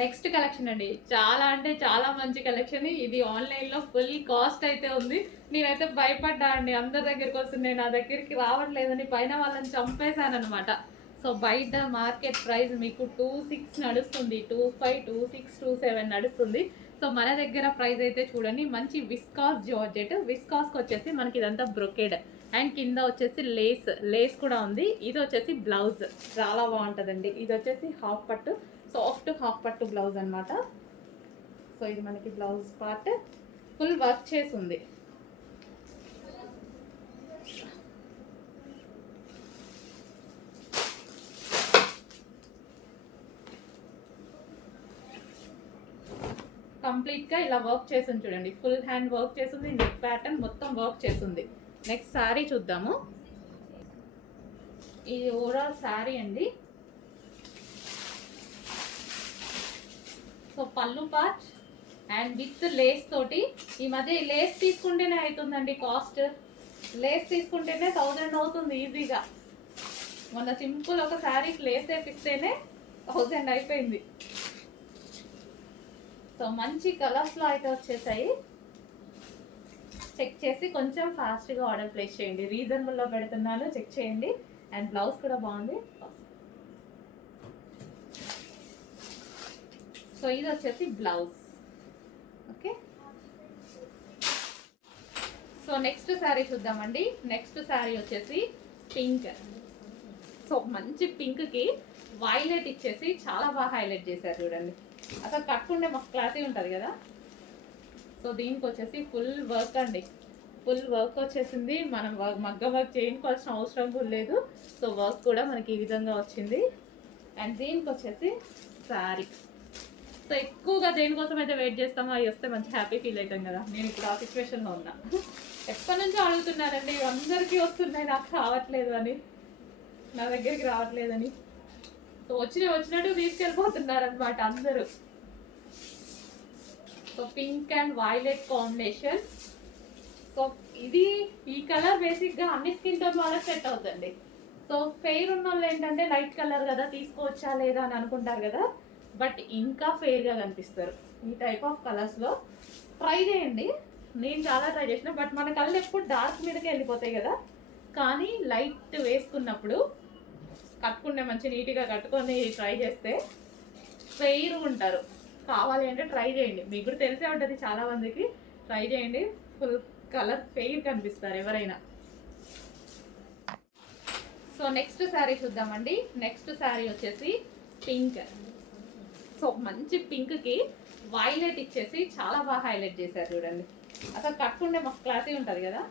Next collection అండి, చాలా అంటే చాలా మంచి కలెక్షన్. ఇది ఆన్లైన్లో ఫుల్ కాస్ట్ అయితే ఉంది. నేనైతే భయపడ్డా అండి, అందరి దగ్గరికి వస్తుంది, నా దగ్గరికి రావట్లేదని పైన వాళ్ళని చంపేశాను అనమాట. సో బయట మార్కెట్ ప్రైస్ మీకు 26 నడుస్తుంది, 25, 26, 27 నడుస్తుంది. సో మన దగ్గర ప్రైస్ అయితే చూడండి, మంచి విస్కాస్ జార్జెట్. విస్కాస్కి వచ్చేసి మనకి ఇదంతా బ్రొకేడ్ అండ్ కింద వచ్చేసి లేస్ లేస్ కూడా ఉంది. ఇది వచ్చేసి బ్లౌజ్ చాలా బాగుంటుందండి. ఇది వచ్చేసి హాఫ్ పట్టు, సాఫ్ట్ హాఫ్ పట్టు బ్లౌజ్ అనమాట. సో ఇది మనకి బ్లౌజ్ పార్ట్ ఫుల్ వర్క్ చేసి ఉంది. కంప్లీట్గా ఇలా వర్క్ చేసింది చూడండి, ఫుల్ హ్యాండ్ వర్క్ చేసింది, నెక్ ప్యాటర్న్ మొత్తం వర్క్ చేసింది. నెక్స్ట్ శారీ చూద్దాము. ఇది ఓవరాల్ శారీ అండి. సో పళ్ళు పార్ట్ అండ్ విత్ లేస్ తోటి. ఈ మధ్య లేస్ తీసుకుంటేనే అవుతుందండి కాస్ట్, లేస్ తీసుకుంటేనే 1000 అవుతుంది ఈజీగా. మొన్న సింపుల్ ఒక శారీకి లేస్ వేపిస్తేనే 1000 అయిపోయింది. సో మంచి కలర్స్లో అయితే వచ్చేసాయి. చెక్ చేసి కొంచెం ఫాస్ట్గా ఆర్డర్ ప్లేస్ చేయండి, రీజనబుల్లో పెడుతున్నాను, చెక్ చేయండి. అండ్ బ్లౌజ్ కూడా బాగుంది. సో ఇది వచ్చేసి blouse. Okay, so next sari చూద్దామండి. నెక్స్ట్ శారీ వచ్చేసి పింక్. సో మంచి పింక్కి వైలెట్ ఇచ్చేసి చాలా బాగా హైలైట్ చేశారు చూడండి. అసలు కట్టుకుంటే మస్తు క్లాసీ ఉంటుంది కదా. సో దీనికి వచ్చేసి ఫుల్ వర్క్ అండి, ఫుల్ వర్క్ వచ్చేసింది. మనం మగ్గ వర్క్ చేయించుకోవాల్సిన అవసరం కూడా లేదు. సో వర్క్ కూడా మనకి ఈ విధంగా వచ్చింది. అండ్ దీనికి వచ్చేసి శారీ. సో ఎక్కువగా దేనికోసం అయితే వెయిట్ చేస్తామో అవి వస్తే మంచి హ్యాపీ ఫీల్ అవుతాం కదా. నేను ఇప్పుడు ఆ సిచ్యువేషన్లో ఉన్నా. ఎప్పటి నుంచో అడుగుతున్నారండి, అందరికీ వస్తున్నాయి, నాకు రావట్లేదు అని, నా దగ్గరికి రావట్లేదని. సో వచ్చినట్టు తీసుకెళ్ళిపోతున్నారనమాట అందరూ. So pink and violet combination. So ఇది ఈ కలర్ బేసిక్గా అన్ని స్కిన్ టోన్ వాళ్ళకి సెట్ అవుతుంది. సో ఫెయిర్ ఉన్న వాళ్ళు ఏంటంటే లైట్ కలర్ కదా తీసుకోవచ్చా లేదా అని అనుకుంటారు కదా, బట్ ఇంకా ఫెయిర్గా కనిపిస్తారు ఈ టైప్ ఆఫ్ కలర్స్లో. ట్రై చేయండి, నేను చాలా ట్రై చేసిన, బట్ మన కళ్ళు ఎప్పుడు డార్క్ మీదకే వెళ్ళిపోతాయి కదా. కానీ లైట్ వేసుకున్నప్పుడు కట్టుకుంటే మంచి నీట్గా కట్టుకొని ట్రై చేస్తే ఫెయిర్ ఉంటారు. కావాలి అంటే ట్రై చేయండి, మీకు కూడా తెలిసే ఉంటుంది చాలా మందికి. ట్రై చేయండి, ఫుల్ కలర్ ఫెయిర్ కనిపిస్తారు ఎవరైనా. సో నెక్స్ట్ శారీ చూద్దామండి. నెక్స్ట్ శారీ వచ్చేసి పింక్. సో మంచి పింక్కి వైలెట్ ఇచ్చేసి చాలా బాగా హైలైట్ చేశారు చూడండి. అసలు కట్టుకుంటే మస్తు క్లాసీ ఉంటుంది కదా.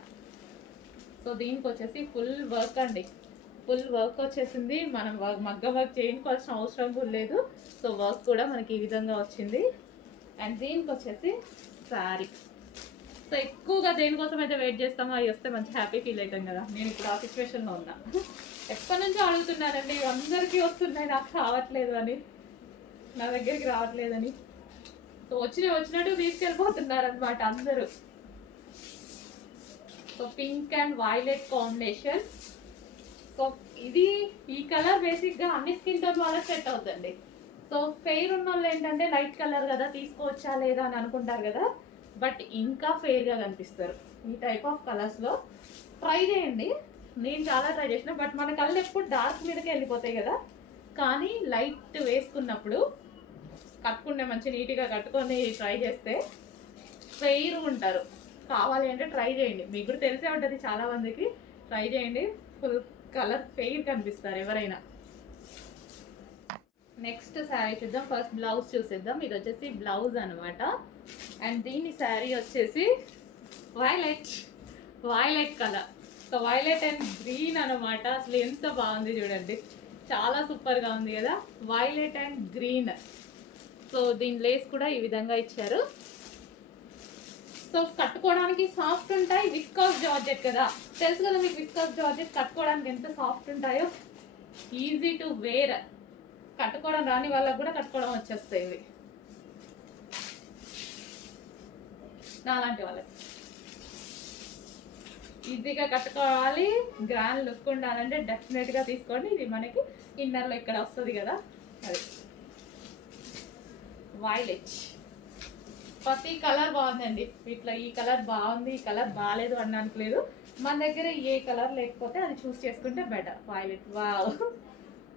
సో దీనికి వచ్చేసి ఫుల్ వర్క్ అండి, ఫుల్ వర్క్ వచ్చేసింది. మనం మగ్గ వర్క్ చేయించుకోవాల్సిన అవసరం కూడా లేదు. సో వర్క్ కూడా మనకి ఈ విధంగా వచ్చింది. అండ్ దీనికి వచ్చేసి శారీ. సో ఎక్కువగా దేనికోసం అయితే వెయిట్ చేస్తామో అవి వస్తే మంచి హ్యాపీ ఫీల్ అవుతాం కదా. నేను ఇప్పుడు ఆ సిచ్యువేషన్లో ఉన్నా. ఎప్పటి నుంచో అడుగుతున్నారండి, అందరికీ వస్తున్నాయి, నాకు రావట్లేదు అని, నా దగ్గరికి రావట్లేదని. సో వచ్చినట్టు తీసుకెళ్ళిపోతున్నారనమాట అందరూ. So pink and violet combination. So ఇది ఈ కలర్ బేసిక్గా అన్ని స్కిన్ టోన్ వాళ్ళకి సెట్ అవుతుంది. సో ఫెయిర్ ఉన్న వాళ్ళు ఏంటంటే లైట్ కలర్ కదా తీసుకోవచ్చా లేదా అని అనుకుంటారు కదా, బట్ ఇంకా ఫెయిర్గా కనిపిస్తారు ఈ టైప్ ఆఫ్ కలర్స్లో. ట్రై చేయండి, నేను చాలా ట్రై చేసిన, బట్ మన కళ్ళు ఎప్పుడు డార్క్ మీదకే వెళ్ళిపోతాయి కదా. కానీ లైట్ వేసుకున్నప్పుడు కట్టుకుంటే మంచి నీట్గా కట్టుకొని ట్రై చేస్తే ఫెయిర్ ఉంటారు. కావాలి అంటే ట్రై చేయండి, మీకు కూడా తెలిసే ఉంటుంది చాలా మందికి. ట్రై చేయండి, ఫుల్ కలర్ ఫెయిర్ కనిపిస్తారు ఎవరైనా. నెక్స్ట్ శారీ చూద్దాం. ఫస్ట్ బ్లౌజ్ చూసేద్దాం. ఇది వచ్చేసి బ్లౌజ్ అనమాట. అండ్ దీని శారీ వచ్చేసి violet colour. So violet and green అనమాట. అసలు ఎంత బాగుంది చూడండి, చాలా సూపర్గా ఉంది కదా, వైలెట్ అండ్ గ్రీన్. సో దీని లేస్ కూడా ఈ విధంగా ఇచ్చారు. సో కట్టుకోవడానికి సాఫ్ట్ ఉంటాయి, విస్కాస్ జార్జెట్ కదా, తెలుసు కదా మీకు. విస్కాస్ జార్జెట్ కట్టుకోవడానికి ఎంత సాఫ్ట్ ఉంటాయో, ఈజీ టు వేర్. కట్టుకోవడం రాని వాళ్ళకు కూడా కట్టుకోవడం వచ్చేస్తాయి ఇవి, నాలాంటి వాళ్ళకి. ఈజీగా కట్టుకోవాలి, గ్రాండ్ లుక్ ఉండాలంటే డెఫినెట్గా తీసుకోండి. ఇది మనకి ఇన్నర్లో ఇక్కడ వస్తుంది కదా, అది. వైలెట్. ప్రతి కలర్ బాగుందండి. ఇట్లా ఈ కలర్ బాగుంది, ఈ కలర్ బాగాలేదు అనడానికి లేదు. మన దగ్గర ఏ కలర్ లేకపోతే అది చూస్ చేసుకుంటే బెటర్. Violet wow.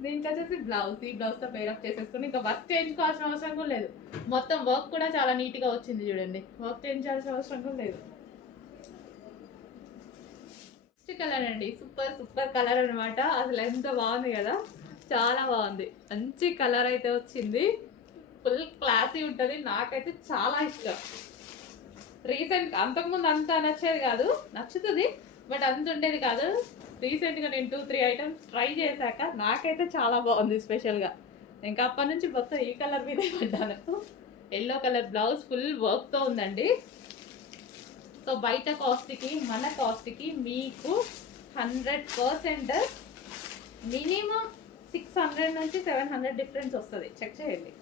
దీనికి వచ్చేసి బ్లౌజ్, ఈ బ్లౌజ్తో పేరప్ చేసేసుకుని ఇంకా వర్క్ చేయించుకోవాల్సిన అవసరం కూడా లేదు. మొత్తం వర్క్ కూడా చాలా నీట్గా వచ్చింది చూడండి. వర్క్ చేయించాల్సిన అవసరం కూడా లేదు. నెక్స్ట్ కలర్ అండి, సూపర్ సూపర్ కలర్ అనమాట. అసలు ఎంత బాగుంది కదా, చాలా బాగుంది. మంచి కలర్ అయితే వచ్చింది. ఫుల్ క్లాసీ ఉంటుంది. నాకైతే చాలా ఇష్టం. రీసెంట్ అంతకుముందు అంత నచ్చేది కాదు, నచ్చుతుంది బట్ అంత ఉండేది కాదు. రీసెంట్గా నేను 2-3 ఐటమ్స్ ట్రై చేశాక నాకైతే చాలా బాగుంది. స్పెషల్గా ఇంకా అప్పటి నుంచి మొత్తం ఈ కలర్ మీదే పడ్డాను. ఎల్లో కలర్ బ్లౌజ్ ఫుల్ వర్క్తో ఉందండి. సో బయట కాస్ట్కి మన కాస్ట్కి మీకు 100% మినిమం 600 నుంచి 700 డిఫరెన్స్ వస్తుంది. చెక్ చేయండి.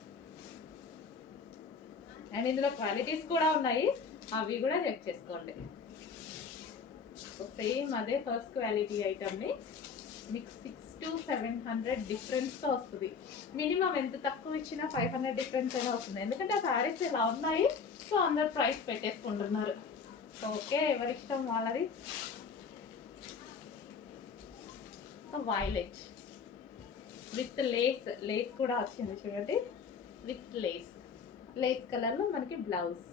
అండ్ ఇందులో క్వాలిటీస్ కూడా ఉన్నాయి, అవి కూడా చెక్ చేసుకోండి. సేమ్ అదే ఫస్ట్ క్వాలిటీ ఐటమ్ని మీకు 600 to 700 డిఫరెన్స్తో వస్తుంది. మినిమం ఎంత తక్కువ ఇచ్చినా 500 డిఫరెన్స్ అయినా వస్తుంది. ఎందుకంటే ఆ శారీస్ ఇలా ఉన్నాయి, సో అందరు ప్రైస్ పెట్టేసుకుంటున్నారు. ఓకే, ఎవరిష్టం వాళ్ళది. వైలెట్ విత్ లేస్, లేస్ కూడా వచ్చింది చూడండి. విత్ లేస్, లేస్ కలర్లో మనకి బ్లౌజ్.